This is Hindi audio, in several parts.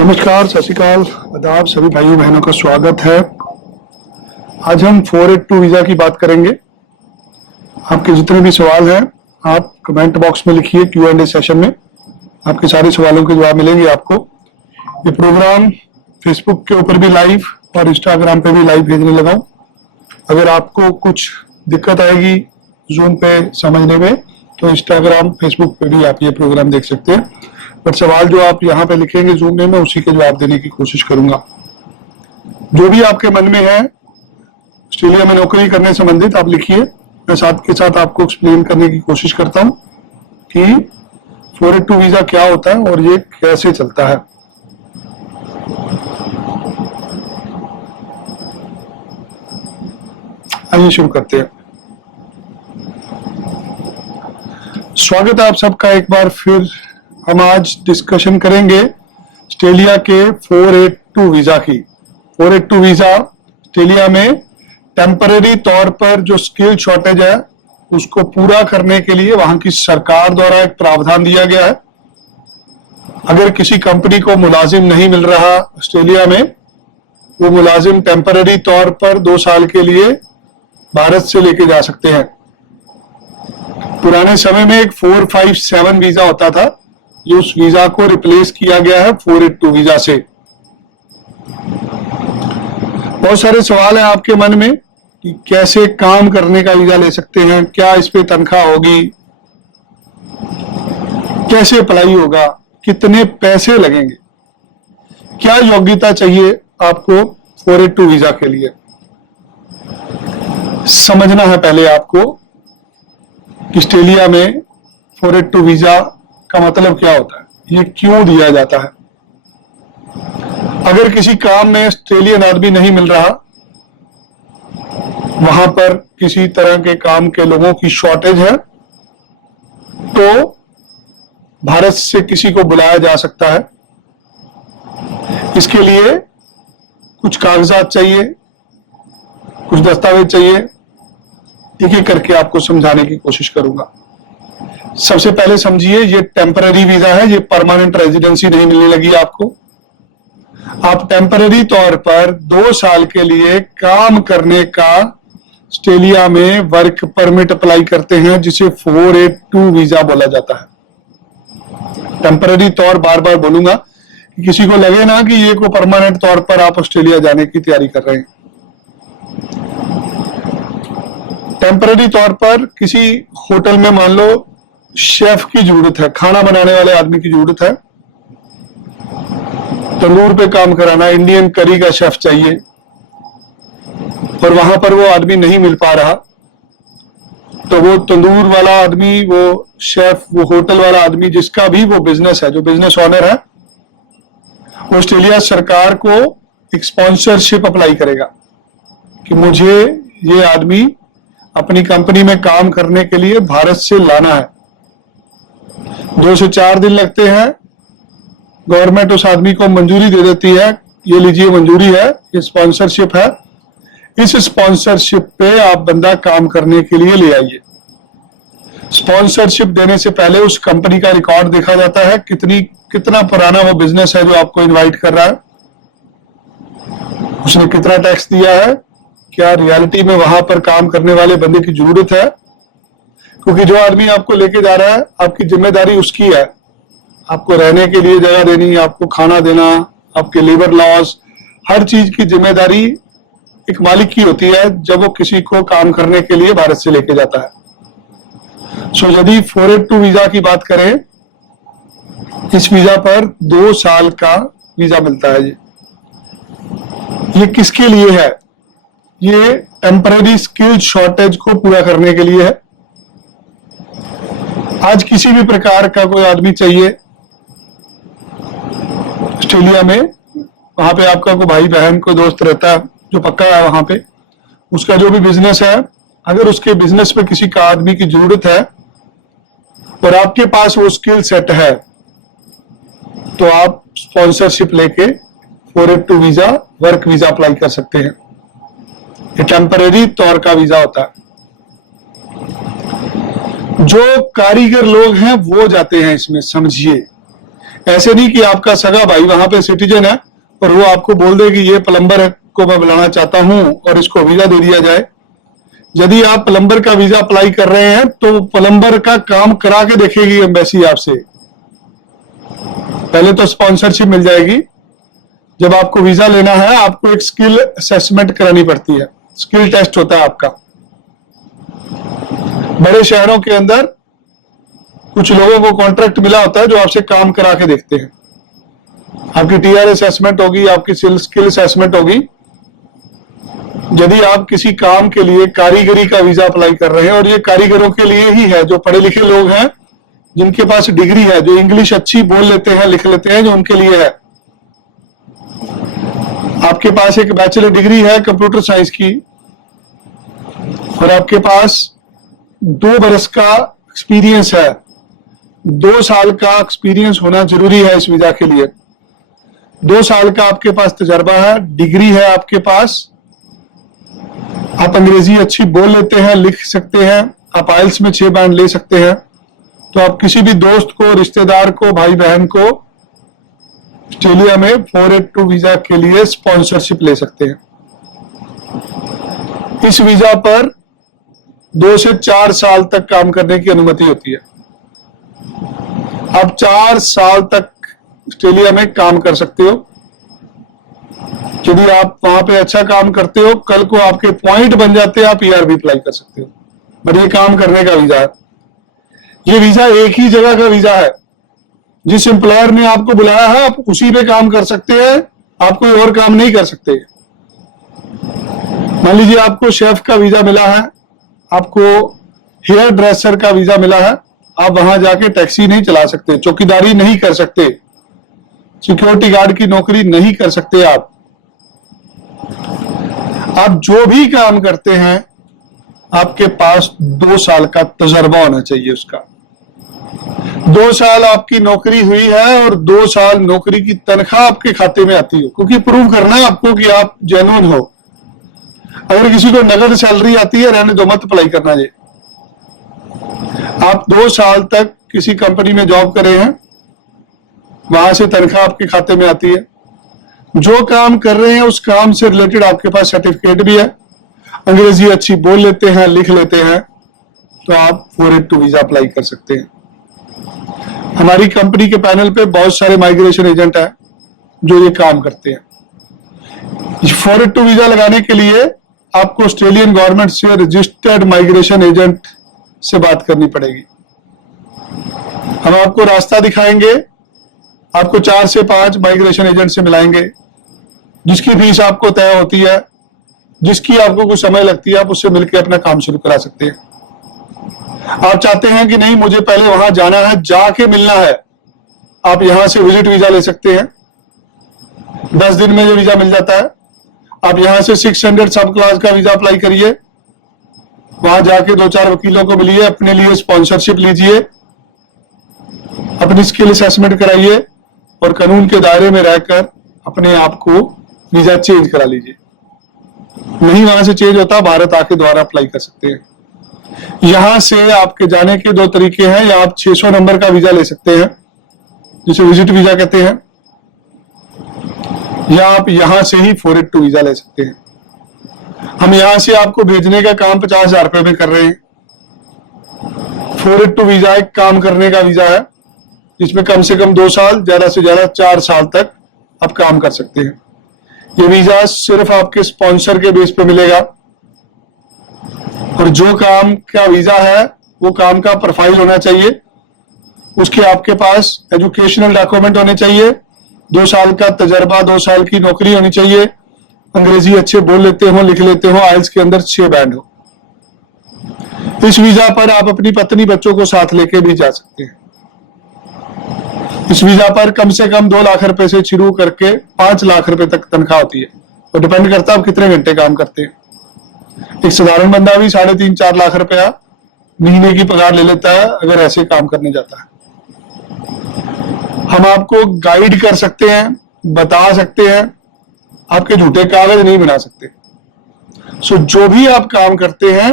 नमस्कार, सत श्रीकाल, आदाब सभी भाइयों बहनों का स्वागत है। आज हम 482 वीजा की बात करेंगे। आपके जितने भी सवाल हैं आप कमेंट बॉक्स में लिखिए। Q&A सेशन में आपके सारे सवालों के जवाब मिलेंगे आपको। ये प्रोग्राम फेसबुक के ऊपर भी लाइव और इंस्टाग्राम पे भी लाइव भेजने लगा हूं। अगर आपको कुछ दिक्कत आएगी जूम पे समझने में तो इंस्टाग्राम फेसबुक पे भी आप ये प्रोग्राम देख सकते हैं। पर सवाल जो आप यहाँ पे लिखेंगे जूम में, मैं उसी के जवाब देने की कोशिश करूंगा। जो भी आपके मन में है ऑस्ट्रेलिया में नौकरी करने संबंधित आप लिखिए। मैं साथ के साथ आपको एक्सप्लेन करने की कोशिश करता हूं कि 482 वीजा क्या होता है और ये कैसे चलता है। आइए शुरू करते हैं। स्वागत है आप सबका एक बार फिर। हम आज डिस्कशन करेंगे ऑस्ट्रेलिया के 482 वीजा की। 482 वीजा ऑस्ट्रेलिया में टेम्पररी तौर पर जो स्किल शॉर्टेज है उसको पूरा करने के लिए वहां की सरकार द्वारा एक प्रावधान दिया गया है। अगर किसी कंपनी को मुलाजिम नहीं मिल रहा ऑस्ट्रेलिया में, वो मुलाजिम टेम्पररी तौर पर 2 साल के लिए भारत से लेके जा सकते हैं। पुराने समय में एक 457 वीजा होता था, ये उस वीजा को रिप्लेस किया गया है 482 वीजा से। बहुत सारे सवाल हैं आपके मन में कि कैसे काम करने का वीजा ले सकते हैं, क्या इस पे तनख्वाह होगी, कैसे अप्लाई होगा, कितने पैसे लगेंगे, क्या योग्यता चाहिए आपको 482 वीजा के लिए। समझना है पहले आपको कि ऑस्ट्रेलिया में 482 वीजा का मतलब क्या होता है, ये क्यों दिया जाता है। अगर किसी काम में ऑस्ट्रेलियन आदमी नहीं मिल रहा, वहां पर किसी तरह के काम के लोगों की शॉर्टेज है, तो भारत से किसी को बुलाया जा सकता है। इसके लिए कुछ कागजात चाहिए, कुछ दस्तावेज चाहिए। एक एक करके आपको समझाने की कोशिश करूंगा। सबसे पहले समझिए, ये टेम्पररी वीजा है, ये परमानेंट रेजिडेंसी नहीं मिलने लगी आपको। आप टेम्पररी तौर पर 2 साल के लिए काम करने का ऑस्ट्रेलिया में वर्क परमिट अप्लाई करते हैं, जिसे 482 वीजा बोला जाता है। टेम्पररी तौर बार बार बोलूंगा कि किसी को लगे ना कि ये को परमानेंट तौर पर आप ऑस्ट्रेलिया जाने की तैयारी कर रहे हैं। टेम्पररी तौर पर किसी होटल में मान लो शेफ की जरूरत है, खाना बनाने वाले आदमी की जरूरत है, तंदूर पे काम कराना, इंडियन करी का शेफ चाहिए, और वहां पर वो आदमी नहीं मिल पा रहा, तो वो तंदूर वाला आदमी, वो शेफ, वो होटल वाला आदमी, जिसका भी वो बिजनेस है, जो बिजनेस ओनर है, ऑस्ट्रेलिया सरकार को एक स्पॉन्सरशिप अप्लाई करेगा कि मुझे ये आदमी अपनी कंपनी में काम करने के लिए भारत से लाना है। 2 से 4 दिन लगते हैं। गवर्नमेंट उस आदमी को मंजूरी दे देती है, ये लीजिए मंजूरी है, ये स्पॉन्सरशिप है। इस स्पॉन्सरशिप पे आप बंदा काम करने के लिए ले आइए। स्पॉन्सरशिप देने से पहले उस कंपनी का रिकॉर्ड देखा जाता है, कितना पुराना वो बिजनेस है जो आपको इनवाइट कर रहा है, उसने कितना टैक्स दिया है, क्या रियलिटी में वहां पर काम करने वाले बंदे की जरूरत है। क्योंकि जो आदमी आपको लेके जा रहा है, आपकी जिम्मेदारी उसकी है। आपको रहने के लिए जगह देनी, आपको खाना देना, आपके लेबर लॉस, हर चीज की जिम्मेदारी एक मालिक की होती है जब वो किसी को काम करने के लिए भारत से लेके जाता है। सो यदि 482 वीजा की बात करें, इस वीजा पर 2 साल का वीजा मिलता है। ये किसके लिए है? ये टेम्पररी स्किल शॉर्टेज को पूरा करने के लिए है। आज किसी भी प्रकार का कोई आदमी चाहिए ऑस्ट्रेलिया में, वहां पे आपका कोई भाई बहन कोई दोस्त रहता है जो पक्का है वहां पे, उसका जो भी बिजनेस है, अगर उसके बिजनेस पे किसी का आदमी की जरूरत है और आपके पास वो स्किल सेट है, तो आप स्पॉन्सरशिप लेके 482 वीजा, वर्क वीजा अप्लाई कर सकते हैं। ये टेम्पररी तौर का वीजा होता है। जो कारीगर लोग हैं वो जाते हैं इसमें, समझिए। ऐसे नहीं कि आपका सगा भाई वहां पे सिटीजन है और वो आपको बोल दे कि ये प्लम्बर को मैं बुलाना चाहता हूं और इसको वीजा दे दिया जाए। यदि आप प्लम्बर का वीजा अप्लाई कर रहे हैं तो प्लम्बर का काम करा के देखेगी एम्बेसी आपसे। पहले तो स्पॉन्सरशिप मिल जाएगी। जब आपको वीजा लेना है आपको एक स्किल असेसमेंट करानी पड़ती है, स्किल टेस्ट होता है आपका। बड़े शहरों के अंदर कुछ लोगों को कॉन्ट्रैक्ट मिला होता है जो आपसे काम करा के देखते हैं। आपकी टीआर असेसमेंट होगी, आपकी स्किल असेसमेंट होगी। यदि आप किसी काम के लिए कारीगरी का वीजा अप्लाई कर रहे हैं, और ये कारीगरों के लिए ही है, जो पढ़े लिखे लोग हैं, जिनके पास डिग्री है, जो इंग्लिश अच्छी बोल लेते हैं, लिख लेते हैं, जो उनके लिए है। आपके पास एक बैचलर डिग्री है कंप्यूटर साइंस की और आपके पास 2 बरस का एक्सपीरियंस है। 2 साल का एक्सपीरियंस होना जरूरी है इस वीजा के लिए। 2 साल का आपके पास तजर्बा है, डिग्री है आपके पास, आप अंग्रेजी अच्छी बोल लेते हैं, लिख सकते हैं, आप आइल्स में 6 बैंड ले सकते हैं, तो आप किसी भी दोस्त को, रिश्तेदार को, भाई बहन को ऑस्ट्रेलिया में 482 वीजा के लिए स्पॉन्सरशिप ले सकते हैं। इस वीजा पर 2 से 4 साल तक काम करने की अनुमति होती है। आप 4 साल तक ऑस्ट्रेलिया में काम कर सकते हो। यदि आप वहां पे अच्छा काम करते हो, कल को आपके पॉइंट बन जाते हैं, आप पीआर भी अप्लाई कर सकते हो। बट ये काम करने का वीजा है। ये वीजा एक ही जगह का वीजा है। जिस एम्प्लॉयर ने आपको बुलाया है आप उसी पे काम कर सकते हैं, आप कोई और काम नहीं कर सकते। मान लीजिए आपको शेफ का वीजा मिला है, आपको हेयर ड्रेसर का वीजा मिला है, आप वहां जाके टैक्सी नहीं चला सकते, चौकीदारी नहीं कर सकते, सिक्योरिटी गार्ड की नौकरी नहीं कर सकते। आप जो भी काम करते हैं आपके पास 2 साल का तजर्बा होना चाहिए उसका। 2 साल आपकी नौकरी हुई है और 2 साल नौकरी की तनख्वाह आपके खाते में आती हो, क्योंकि प्रूव करना है आपको कि आप जेन्युइन हो। अगर किसी को नगद सैलरी आती है, रहने दो, मत अप्लाई करना। ये आप 2 साल तक किसी कंपनी में जॉब करे हैं, वहां से तनख्वाह आपके खाते में आती है। जो काम कर रहे हैं उस काम से रिलेटेड आपके पास सर्टिफिकेट भी है, अंग्रेजी अच्छी बोल लेते हैं, लिख लेते हैं, तो आप 482 वीजा अप्लाई कर सकते हैं। हमारी कंपनी के पैनल पे बहुत सारे माइग्रेशन एजेंट हैं जो ये काम करते हैं। 482 वीजा लगाने के लिए आपको ऑस्ट्रेलियन गवर्नमेंट से रजिस्टर्ड माइग्रेशन एजेंट से बात करनी पड़ेगी। हम आपको रास्ता दिखाएंगे, आपको 4 से 5 माइग्रेशन एजेंट से मिलाएंगे, जिसकी फीस आपको तय होती है, जिसकी आपको कुछ समय लगती है, आप उससे मिलकर अपना काम शुरू करा सकते हैं। आप चाहते हैं कि नहीं मुझे पहले वहां जाना है, जाके मिलना है, आप यहां से विजिट वीजा ले सकते हैं। 10 दिन में ये वीजा मिल जाता है। आप यहां से 600 सब क्लास का वीजा अप्लाई करिए, वहां जाके 2-4 वकीलों को मिलिए, अपने लिए स्पॉन्सरशिप लीजिए, अपनी स्किल असेसमेंट कराइए और कानून के दायरे में रहकर अपने आप को वीजा चेंज करा लीजिए। नहीं वहां से चेंज होता, भारत आके दोबारा अप्लाई कर सकते हैं। यहां से आपके जाने के 2 तरीके हैं, या आप 600 नंबर का वीजा ले सकते हैं जिसे विजिट वीजा कहते हैं, या आप यहां से ही 482 वीजा ले सकते हैं। हम यहां से आपको भेजने का काम 50,000 रुपए में कर रहे हैं। 482 वीजा एक काम करने का वीजा है, जिसमें कम से कम 2 साल, ज्यादा से ज्यादा 4 साल तक आप काम कर सकते हैं। ये वीजा सिर्फ आपके स्पॉन्सर के बेस पे मिलेगा, और जो काम का वीजा है वो काम का प्रोफाइल होना चाहिए, उसके आपके पास एजुकेशनल डॉक्यूमेंट होने चाहिए, 2 साल का तजर्बा, 2 साल की नौकरी होनी चाहिए, अंग्रेजी अच्छे बोल लेते हो, लिख लेते हो, आइल्स के अंदर 6 बैंड हो। इस वीजा पर आप अपनी पत्नी बच्चों को साथ लेके भी जा सकते हैं। इस वीजा पर कम से कम 2 लाख रुपए से शुरू करके 5 लाख रुपए तक तनख्वाह होती है, तो डिपेंड करता है आप कितने घंटे काम करते हैं। एक साधारण बंदा भी 3.5-4 लाख रुपया महीने की पगार ले लेता है अगर ऐसे काम करने जाता है। हम आपको गाइड कर सकते हैं, बता सकते हैं, आपके झूठे कागज नहीं बना सकते। सो जो भी आप काम करते हैं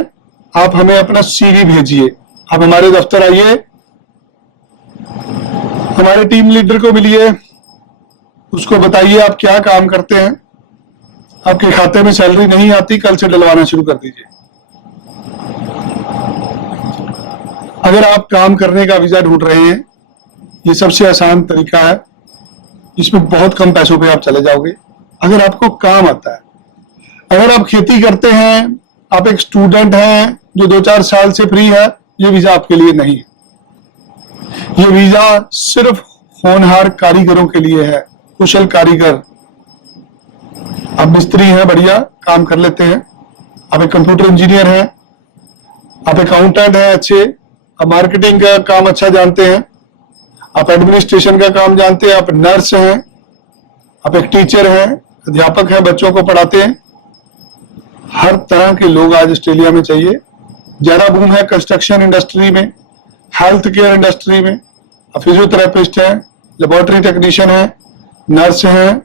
आप हमें अपना सीवी भेजिए, आप हमारे दफ्तर आइए, हमारे टीम लीडर को मिलिए, उसको बताइए आप क्या काम करते हैं, आपके खाते में सैलरी नहीं आती, कल से डलवाना शुरू कर दीजिए। अगर आप काम करने का वीजा ढूंढ रहे हैं, ये सबसे आसान तरीका है, इसमें बहुत कम पैसों पे आप चले जाओगे अगर आपको काम आता है। अगर आप खेती करते हैं, आप एक स्टूडेंट हैं जो 2-4 साल से फ्री है, ये वीजा आपके लिए नहीं है। ये वीजा सिर्फ होनहार कारीगरों के लिए है, कुशल कारीगर। आप मिस्त्री हैं, बढ़िया काम कर लेते हैं, आप एक कंप्यूटर इंजीनियर हैं, आप अकाउंटेंट हैं अच्छे, आप मार्केटिंग का काम अच्छा जानते हैं, आप एडमिनिस्ट्रेशन का काम जानते हैं, आप नर्स हैं, आप एक टीचर हैं, अध्यापक हैं, बच्चों को पढ़ाते हैं। हर तरह के लोग आज ऑस्ट्रेलिया में चाहिए। ज्यादा बूम है कंस्ट्रक्शन इंडस्ट्री में, हेल्थ केयर इंडस्ट्री में। आप फिजियोथेरेपिस्ट हैं, लेबोरेटरी टेक्नीशियन हैं, नर्स हैं,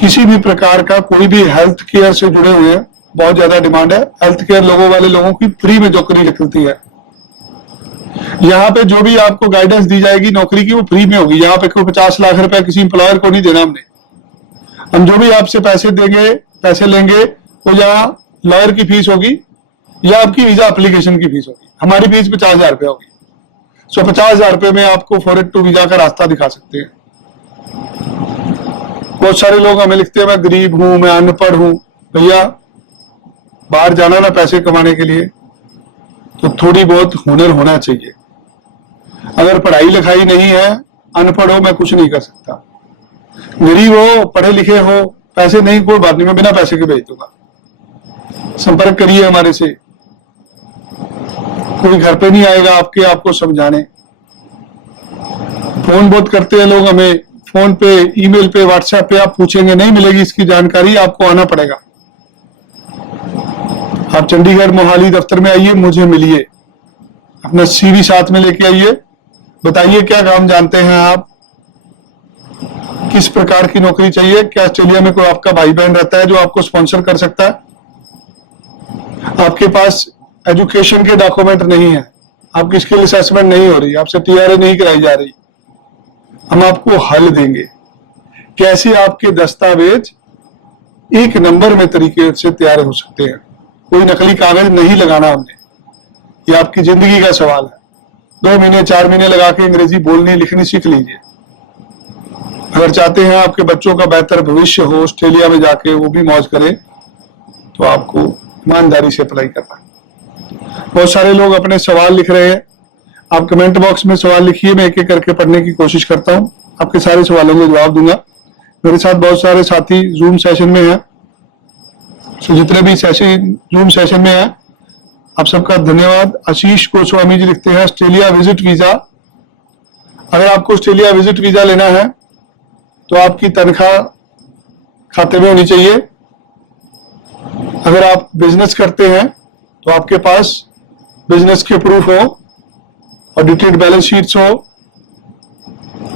किसी भी प्रकार का कोई भी हेल्थ केयर से जुड़े हुए हैं, बहुत ज्यादा डिमांड है। हेल्थ केयर लोगों वाले लोगों की फ्री में नौकरी निकलती है। यहाँ पे जो भी आपको गाइडेंस दी जाएगी नौकरी की, वो फ्री में होगी। यहाँ पे कोई 50 लाख रुपए किसी एम्प्लॉयर को नहीं देना हमने। हम जो भी आपसे पैसे देंगे, पैसे लेंगे, वो यहाँ लॉयर की फीस होगी या आपकी वीजा एप्लीकेशन की फीस होगी। हमारी फीस 50,000 रुपये होगी। 50,000 रुपये में आपको 482 वीजा का रास्ता दिखा सकते हैं। बहुत सारे लोग हमें लिखते हैं मैं गरीब हूं, मैं अनपढ़ हूं। भैया बाहर जाना ना पैसे कमाने के लिए, तो थोड़ी बहुत हुनर होना चाहिए। अगर पढ़ाई लिखाई नहीं है, अनपढ़ हो, मैं कुछ नहीं कर सकता। गरीब हो, पढ़े लिखे हो, पैसे नहीं, कोई बात नहीं, मैं बिना पैसे के भेज दूंगा। संपर्क करिए हमारे से। कोई घर पे नहीं आएगा आपको समझाने। फोन बहुत करते हैं लोग हमें, फोन पे, ईमेल पे, व्हाट्सएप पे आप पूछेंगे, नहीं मिलेगी इसकी जानकारी, आपको आना पड़ेगा। आप चंडीगढ़ मोहाली दफ्तर में आइए, मुझे मिलिए, अपना सीवी साथ में लेके आइए, बताइए क्या काम जानते हैं आप, किस प्रकार की नौकरी चाहिए, क्या ऑस्ट्रेलिया में कोई आपका भाई बहन रहता है जो आपको स्पॉन्सर कर सकता है। आपके पास एजुकेशन के डॉक्यूमेंट नहीं है, आपकी स्किल असेसमेंट नहीं हो रही, आपसे टीआरए नहीं कराई जा रही, हम आपको हल देंगे कैसे आपके दस्तावेज एक नंबर में तरीके से तैयार हो सकते हैं। कोई नकली कागज नहीं लगाना हमने, ये आपकी जिंदगी का सवाल है। 2 महीने 4 महीने लगा के अंग्रेजी बोलनी लिखनी सीख लीजिए। अगर चाहते हैं आपके बच्चों का बेहतर भविष्य हो, ऑस्ट्रेलिया में जाके वो भी मौज करें, तो आपको ईमानदारी से अप्लाई करना है। बहुत सारे लोग अपने सवाल लिख रहे हैं, आप कमेंट बॉक्स में सवाल लिखिए, मैं एक एक करके पढ़ने की कोशिश करता हूं, आपके सारे सवालों के जवाब दूंगा। मेरे साथ बहुत सारे साथी जूम सेशन में हैं, तो जितने भी जूम सेशन में हैं आप सबका धन्यवाद। आशीष गोस्वामी जी लिखते हैं ऑस्ट्रेलिया विजिट वीजा। अगर आपको ऑस्ट्रेलिया विजिट वीजा लेना है तो आपकी तनख्वाह खाते में होनी चाहिए। अगर आप बिजनेस करते हैं तो आपके पास बिजनेस के प्रूफ हो, ऑडिटेड बैलेंस शीट्स हो,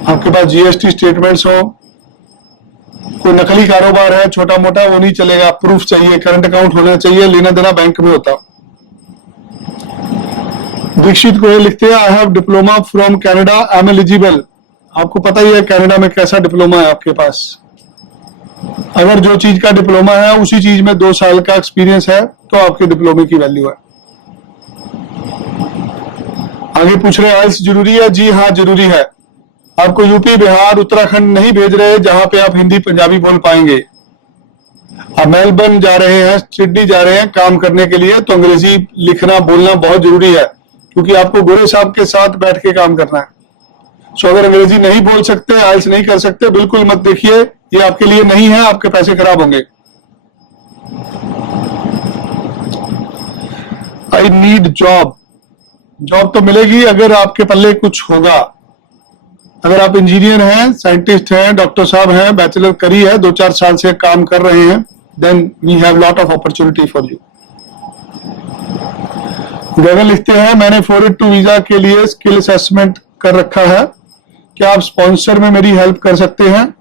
आपके पास जीएसटी स्टेटमेंट्स हो। कोई नकली कारोबार है छोटा मोटा, वो नहीं चलेगा, प्रूफ चाहिए, करंट अकाउंट होना चाहिए, लेना देना बैंक में होता। दीक्षित गोयल लिखते हैं I have diploma from Canada, I am eligible. आपको पता ही है कनाडा में कैसा डिप्लोमा है आपके पास। अगर जो चीज का डिप्लोमा है उसी चीज में 2 साल का एक्सपीरियंस है तो आपके डिप्लोमे की वैल्यू है। आगे पूछ रहे हैं आइल्स जरूरी है? जी हाँ जरूरी है। आपको यूपी, बिहार, उत्तराखंड नहीं भेज रहे जहां पे आप हिंदी पंजाबी बोल पाएंगे। आप मेलबर्न जा रहे हैं, सिडनी जा रहे हैं काम करने के लिए, तो अंग्रेजी लिखना बोलना बहुत जरूरी है, क्योंकि आपको गोरे साहब के साथ बैठ के काम करना है। सो अगर अंग्रेजी नहीं बोल सकते, आइल्स नहीं कर सकते, बिल्कुल मत देखिए, ये आपके लिए नहीं है, आपके पैसे खराब होंगे। I need job. जॉब तो मिलेगी अगर आपके पल्ले कुछ होगा। अगर आप इंजीनियर हैं, साइंटिस्ट हैं, डॉक्टर साहब हैं, बैचलर करी है, 2-4 साल से काम कर रहे हैं, then we have lot of opportunity for you. Gagan लिखते हैं मैंने 482 वीजा के लिए स्किल असेसमेंट कर रखा है, क्या आप स्पॉन्सर में मेरी हेल्प कर सकते हैं?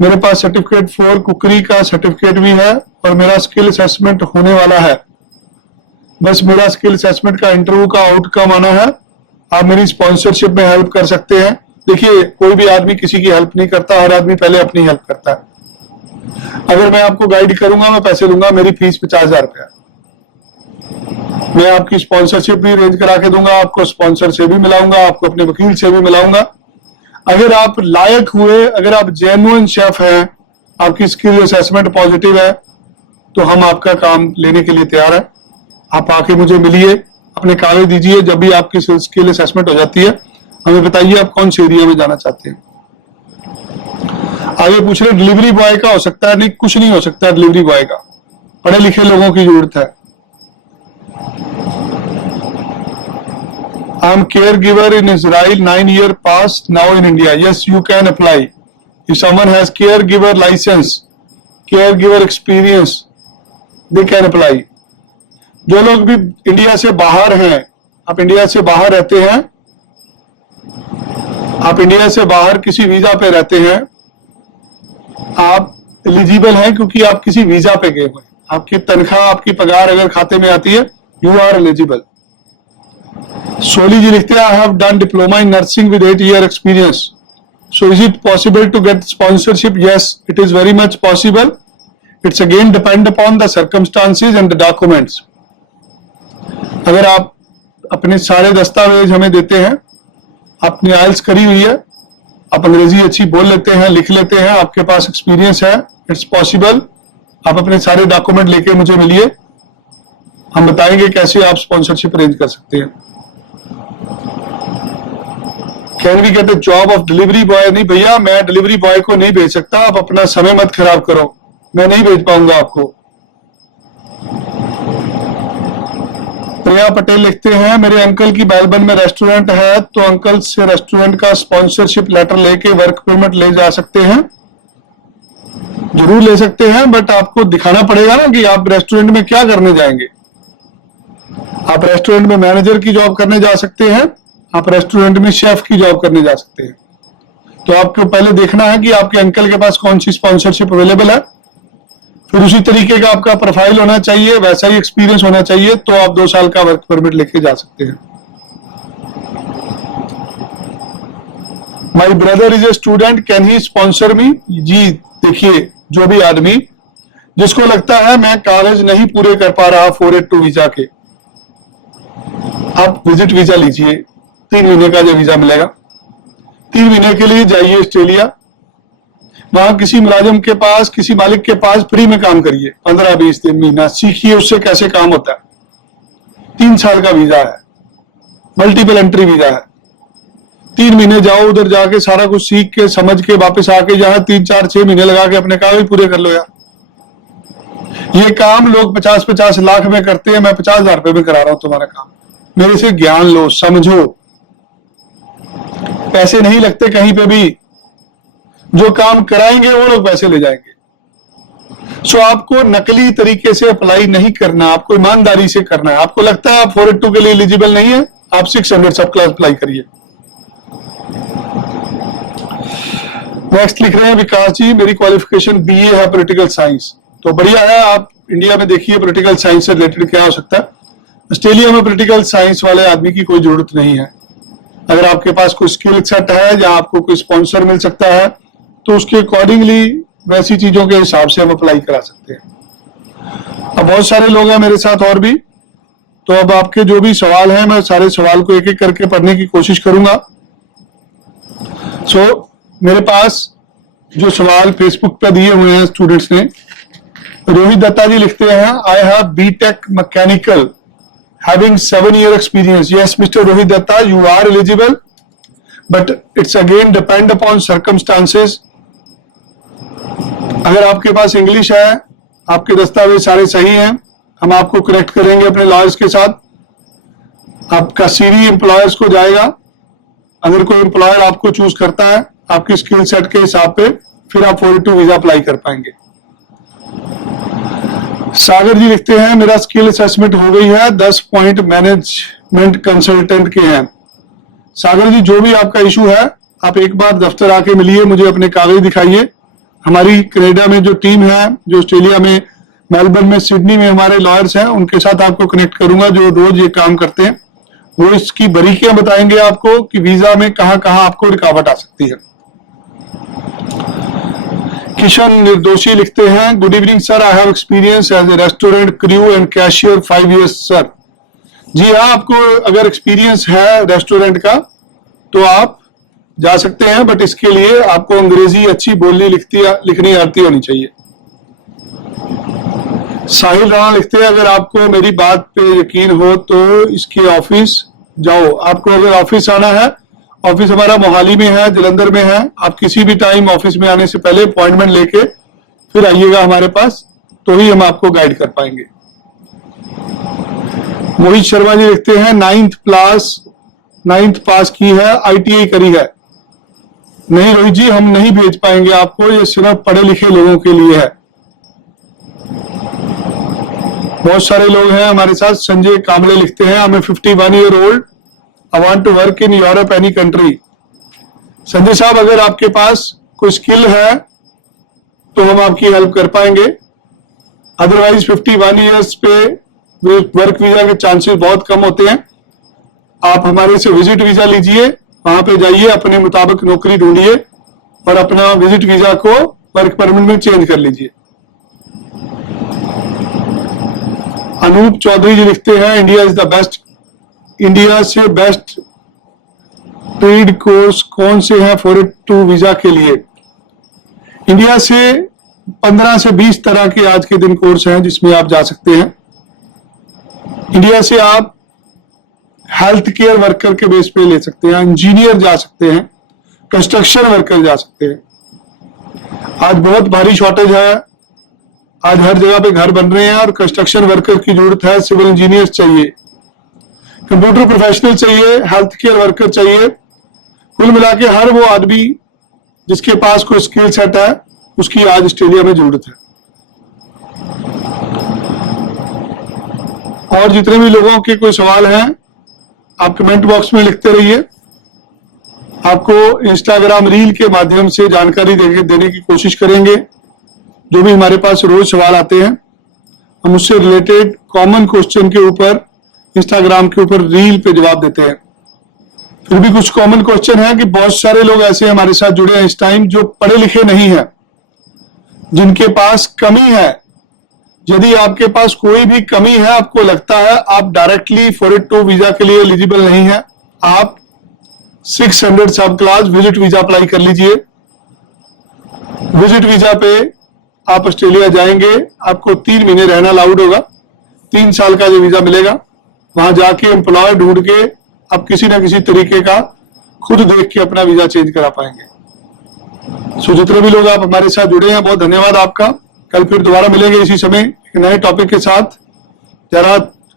मेरे पास सर्टिफिकेट 4 कुकरी का सर्टिफिकेट भी है और मेरा स्किल असेसमेंट होने वाला है। बस मेरा स्किल असेसमेंट का इंटरव्यू का आउटकम आना है। आप मेरी स्पॉन्सरशिप में हेल्प कर सकते हैं। देखिए, कोई भी आदमी किसी की हेल्प नहीं करता, हर आदमी पहले अपनी हेल्प करता है। अगर मैं आपको गाइड करूंगा, मैं पैसे लूंगा, मेरी फीस 50,000 रुपया। मैं आपकी स्पॉन्सरशिप भी अरेंज करा के दूंगा, आपको स्पॉन्सर से भी मिलाऊंगा, आपको अपने वकील से भी मिलाऊंगा। अगर आप लायक हुए, अगर आप जेन्युइन शेफ हैं, आपकी स्किल असेसमेंट पॉजिटिव है, तो हम आपका काम लेने के लिए तैयार है। आप आके मुझे मिलिए, अपने कागज दीजिए। जब भी आपकी स्किल असेसमेंट हो जाती है, हमें बताइए आप कौन से एरिया में जाना चाहते हैं। आगे पूछ रहे डिलीवरी बॉय का हो सकता है? नहीं, कुछ नहीं हो सकता डिलीवरी बॉय का, पढ़े लिखे लोगों की जरूरत है। I am caregiver in Israel, 9 years past, now in India. Yes, you can apply. If someone has caregiver license, caregiver experience, they can apply. जो लोग भी इंडिया से बाहर हैं, आप इंडिया से बाहर रहते हैं, आप इंडिया से बाहर किसी वीजा पे रहते हैं, आप एलिजिबल हैं क्योंकि आप किसी वीजा पे गए हुए हैं। आपकी तनख्वाह, आपकी पगार अगर खाते में आती है, you are eligible. Soli ji लिखते हैं, I have done diploma in nursing with 8 year experience, so is it possible to get sponsorship? Yes, it is very much possible. It's again depend upon the circumstances and the documents. अगर आप अपने सारे दस्तावेज हमें देते हैं, आपने आइल्स करी हुई है, आप अंग्रेजी अच्छी बोल लेते हैं, लिख लेते हैं, आपके पास एक्सपीरियंस है, इट्स पॉसिबल। आप अपने सारे डॉक्यूमेंट लेके मुझे मिलिए, हम बताएंगे कैसे आप स्पॉन्सरशिप अरेंज कर सकते हैं। Can we get a job of delivery boy? नहीं भैया, मैं डिलीवरी बॉय को नहीं भेज सकता, आप अपना समय मत खराब करो, मैं नहीं भेज पाऊंगा आपको। प्रिया पटेल लिखते हैं, मेरे अंकल की मेलबर्न में रेस्टोरेंट है, तो अंकल से रेस्टोरेंट का स्पॉन्सरशिप लेटर लेके वर्क परमिट ले जा सकते हैं? जरूर ले सकते हैं, बट आपको दिखाना पड़ेगा ना कि आप रेस्टोरेंट में क्या करने जाएंगे। आप रेस्टोरेंट में मैनेजर की जॉब करने जा सकते हैं, आप रेस्टोरेंट में शेफ की जॉब करने जा सकते हैं। तो आपको पहले देखना है कि आपके अंकल के पास कौन सी स्पॉन्सरशिप अवेलेबल है, फिर उसी तरीके का आपका प्रोफाइल होना चाहिए, वैसा ही एक्सपीरियंस होना चाहिए, तो आप 2 साल का वर्क परमिट लेके जा सकते हैं। My brother is a student, can he sponsor me? जी देखिए, जो भी आदमी जिसको लगता है मैं कागज नहीं पूरे कर पा रहा 482 वीजा के, आप विजिट वीजा लीजिए, 3 महीने का जो वीजा मिलेगा, 3 महीने के लिए जाइए ऑस्ट्रेलिया, वहां किसी मुलाजिम के पास, किसी मालिक के पास फ्री में काम करिए, 15-20 दिन, महीना सीखिए उससे कैसे काम होता है। 3 साल का वीजा है, मल्टीपल एंट्री वीजा है। 3 महीने जाओ, उधर जाके सारा कुछ सीख के समझ के वापस आके यहाँ 3-4-6 महीने लगा के अपने कागज पूरे कर लो यार। ये काम लोग 50-50 लाख में करते हैं, मैं 50,000 रुपए में करा रहा हूं तुम्हारा काम। मेरे से ज्ञान लो, समझो, पैसे नहीं लगते कहीं पे भी, जो काम कराएंगे वो लोग पैसे ले जाएंगे। सो आपको नकली तरीके से अप्लाई नहीं करना, आपको ईमानदारी से करना है। आपको लगता है आप 482 के लिए एलिजिबल नहीं है, आप 600 सब क्लास अप्लाई करिए। नेक्स्ट लिख रहे हैं विकास जी, मेरी क्वालिफिकेशन बीए है पॉलिटिकल साइंस, तो बढ़िया है। आप इंडिया में देखिए पॉलिटिकल साइंस से रिलेटेड क्या हो सकता है। ऑस्ट्रेलिया में पॉलिटिकल साइंस वाले आदमी की कोई जरूरत नहीं है। अगर आपके पास कोई स्किल सेट है या आपको कोई स्पॉन्सर मिल सकता है, तो उसके अकॉर्डिंगली वैसी चीजों के हिसाब से हम अप्लाई करा सकते हैं। अब बहुत सारे लोग हैं मेरे साथ और भी, तो अब आपके जो भी सवाल हैं, मैं सारे सवाल को एक एक करके पढ़ने की कोशिश करूंगा। मेरे पास जो सवाल फेसबुक पर दिए हुए हैं स्टूडेंट्स ने, रोहित दत्ता जी लिखते हैं, I have B Tech mechanical having 7 year experience. Yes, Mr. Rohit Datta, you are eligible, but it's again depend upon circumstances. अगर आपके पास इंग्लिश है, आपके दस्तावेज सारे सही हैं, हम आपको करेक्ट करेंगे अपने लॉयर्स के साथ। आपका सीवी एम्प्लॉयर्स को जाएगा। अगर कोई एम्प्लॉयर आपको चूज करता है आपके स्किल सेट के हिसाब पे, फिर आप 482 वीजा अप्लाई कर पाएंगे। सागर जी लिखते हैं, मेरा स्किल असेसमेंट हो गई है, 10 पॉइंट मैनेजमेंट कंसल्टेंट के हैं। सागर जी, जो भी आपका इशू है, आप एक बार दफ्तर आके मिलिए, मुझे अपने कागज दिखाइए। हमारी कनाडा में जो टीम है, जो ऑस्ट्रेलिया में मेलबर्न में, सिडनी में हमारे लॉयर्स हैं, उनके साथ आपको कनेक्ट करूंगा जो रोज ये काम करते हैं। वो इसकी बारीकियां बताएंगे आपको कि वीजा में कहां कहां आपको रुकावट आ सकती है। किशन निर्दोशी लिखते हैं, good evening sir, I have experience as a restaurant crew and cashier 5 years sir. जी हाँ, आपको अगर एक्सपीरियंस है रेस्टोरेंट का तो आप जा सकते हैं, बट इसके लिए आपको अंग्रेजी अच्छी बोलनी लिखनी आती होनी चाहिए। साहिल राणा लिखते हैं, अगर आपको मेरी बात पे यकीन हो तो इसके ऑफिस जाओ। आपको अगर ऑफिस आना है, ऑफिस हमारा मोहाली में है, जलंधर में है, आप किसी भी टाइम ऑफिस में आने से पहले अपॉइंटमेंट लेके फिर आइएगा हमारे पास, तो ही हम आपको गाइड कर पाएंगे। मोहित शर्मा जी लिखते हैं, 9th पास की है, ITI करी है। नहीं रोहित जी, हम नहीं भेज पाएंगे आपको, ये सिर्फ पढ़े लिखे लोगों के लिए है। बहुत सारे लोग हैं हमारे साथ। संजय कामले लिखते हैं, I'm a 51 year old, I want to work in Europe any country। Sanjay साहब, अगर आपके पास कोई स्किल है तो हम आपकी हेल्प कर पाएंगे, अदरवाइज 51 ईयर्स पे वर्क वीजा के चांसेस बहुत कम होते हैं। आप हमारे से विजिट वीजा लीजिए, वहां पे जाइए, अपने मुताबिक नौकरी ढूंढिए और अपना विजिट वीजा को वर्क परमिट में चेंज कर लीजिए। अनूप चौधरी जी लिखते हैं, इंडिया से बेस्ट पेड कोर्स कौन से हैं 482 वीजा के लिए? इंडिया से 15 से 20 तरह के आज के दिन कोर्स हैं जिसमें आप जा सकते हैं। इंडिया से आप हेल्थ केयर वर्कर के बेस पे ले सकते हैं, इंजीनियर जा सकते हैं, कंस्ट्रक्शन वर्कर जा सकते हैं। आज बहुत भारी शॉर्टेज है, आज हर जगह पे घर बन रहे हैं और कंस्ट्रक्शन वर्कर की जरूरत है, सिविल इंजीनियर्स चाहिए, कंप्यूटर प्रोफेशनल चाहिए, हेल्थ केयर वर्कर चाहिए। कुल मिला के हर वो आदमी जिसके पास कोई स्किल सेट है उसकी आज ऑस्ट्रेलिया में जरूरत है। और जितने भी लोगों के कोई सवाल हैं आप कमेंट बॉक्स में लिखते रहिए। आपको इंस्टाग्राम रील के माध्यम से जानकारी देने की कोशिश करेंगे। जो भी हमारे पास रोज सवाल आते हैं हम उससे रिलेटेड कॉमन क्वेश्चन के ऊपर इंस्टाग्राम के ऊपर रील पे जवाब देते हैं। फिर भी कुछ कॉमन क्वेश्चन है कि बहुत सारे लोग ऐसे हमारे साथ जुड़े हैं इस टाइम जो पढ़े लिखे नहीं है, जिनके पास कमी है। यदि आपके पास कोई भी कमी है, आपको लगता है आप डायरेक्टली 482 वीजा के लिए एलिजिबल नहीं है, आप 600 sub class visit visa apply कर लीजिए। विजिट वीजा पे आप ऑस्ट्रेलिया जाएंगे, आपको 3 महीने रहना अलाउड होगा, 3 साल का जो वीजा मिलेगा। वहां जाके एम्प्लॉय ढूंढ के आप किसी ना किसी तरीके का खुद देख के अपना वीजा चेंज करा पाएंगे। सो जितने भी लोग आप हमारे साथ जुड़े हैं बहुत धन्यवाद आपका। कल फिर दोबारा मिलेंगे इसी समय एक नए टॉपिक के साथ। जरा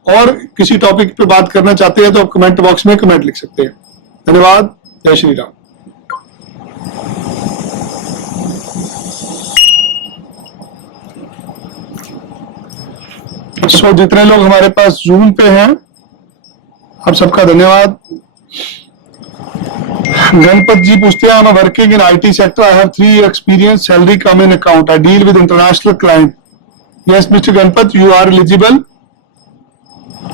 और किसी टॉपिक पे बात करना चाहते हैं तो आप कमेंट बॉक्स में कमेंट लिख सकते हैं। धन्यवाद। जय श्री राम। सो जितने लोग हमारे पास जूम पे हैं आप सबका धन्यवाद। गणपत जी पूछते हैं, I am working in IT sector, I have 3 year experience, salary come in account, I deal with international client. Yes Mister Ganpat, you are eligible.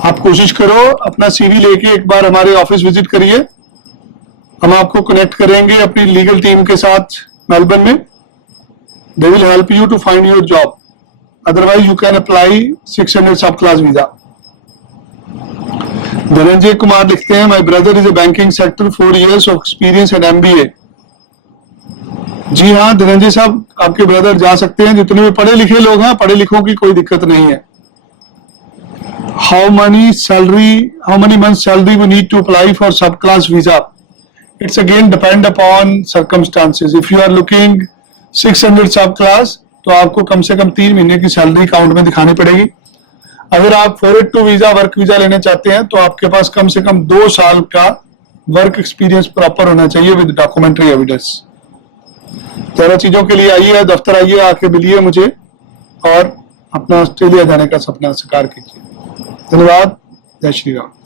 आप कोशिश करो, अपना CV लेके एक बार हमारे ऑफिस विजिट करिए, हम आपको कनेक्ट करेंगे अपनी लीगल टीम के साथ मेलबर्न में। They will help you to find your job, otherwise you can apply 600 sub class visa. Dhananjay Kumar लिखते हैं, my brother is A banking sector, 4 years of experience and MBA। जी हाँ धनंजय साहब, आपके ब्रदर जा सकते हैं। जितने भी पढ़े लिखे लोग हैं, पढ़े लिखों की कोई दिक्कत नहीं है। How money month salary we need to apply for sub class visa? It's again depend upon circumstances. If you are looking 600 sub class तो आपको कम से कम 3 महीने की सैलरी अकाउंट में दिखानी पड़ेगी। अगर आप 482 वीजा वर्क वीजा लेना चाहते हैं तो आपके पास कम से कम 2 साल का वर्क एक्सपीरियंस प्रॉपर होना चाहिए विद डॉक्यूमेंट्री एविडेंस। ज्यादा चीजों के लिए आइए, दफ्तर आइए, आके मिलिए मुझे और अपना ऑस्ट्रेलिया जाने का सपना साकार कीजिए। धन्यवाद। जय श्री राम।